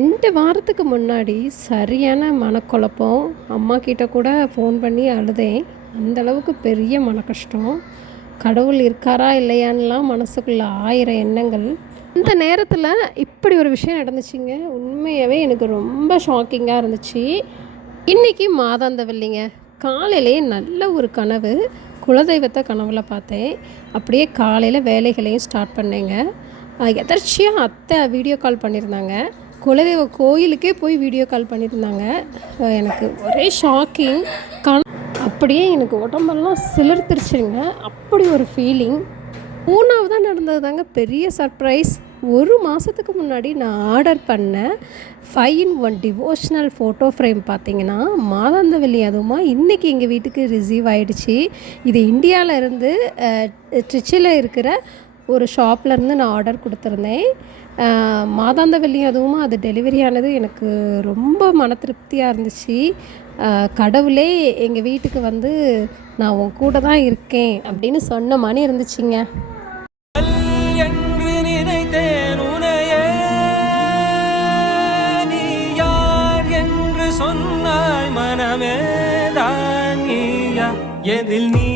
2 வாரத்துக்கு முன்னாடி சரியான மனக்குழப்பம். அம்மா கிட்ட கூட ஃபோன் பண்ணி அழுதேன். அந்த அளவுக்கு பெரிய மனக்கஷ்டம். கடவுள் இருக்காரா இல்லையான்லாம் மனசுக்குள்ள 1000 எண்ணங்கள். இந்த நேரத்தில் இப்படி ஒரு விஷயம் நடந்துச்சுங்க. உண்மையாகவே எனக்கு ரொம்ப ஷாக்கிங்காக இருந்துச்சு. இன்றைக்கி மாதாந்த வெள்ளிங்க. காலையிலேயே நல்ல ஒரு கனவு. குலதெய்வத்தை கனவுல பார்த்தேன். அப்படியே காலையில் வேலைகளையும் ஸ்டார்ட் பண்ணேங்க. எதர்ச்சியாக அத்தை வீடியோ கால் பண்ணியிருந்தாங்க. குலதெய்வ கோயிலுக்கே போய் வீடியோ கால் பண்ணியிருந்தாங்க. எனக்கு ஒரே ஷாக்கிங். அப்படியே எனக்கு உடம்பெல்லாம் சிலிர்த்துருச்சுங்க. அப்படி ஒரு ஃபீலிங். 3ஆவதாக நடந்தது தாங்க பெரிய சர்ப்ரைஸ். 1 மாதத்துக்கு முன்னாடி நான் ஆர்டர் பண்ண 5-in-1 டிவோஷ்னல் ஃபோட்டோ ஃப்ரேம் பார்த்திங்கன்னா மாதாந்த வெள்ளி அதுவுமா இன்றைக்கி எங்கள் வீட்டுக்கு ரிசீவ் ஆகிடுச்சு. இது இந்தியாவில் இருந்து ட்ரிச்சியில் இருக்கிற ஒரு ஷாப்லேருந்து நான் ஆர்டர் கொடுத்துருந்தேன். மாதாந்த வெள்ளி அதுவுமா அது டெலிவரி ஆனது எனக்கு ரொம்ப மன திருப்தியாக இருந்துச்சு. கடவுளே எங்கள் வீட்டுக்கு வந்து நான் உன் கூட தான் இருக்கேன் அப்படின்னு சொன்ன மாதிரி இருந்துச்சுங்க. சொன்னாய் மனமே தான் நீயா எதில் நீ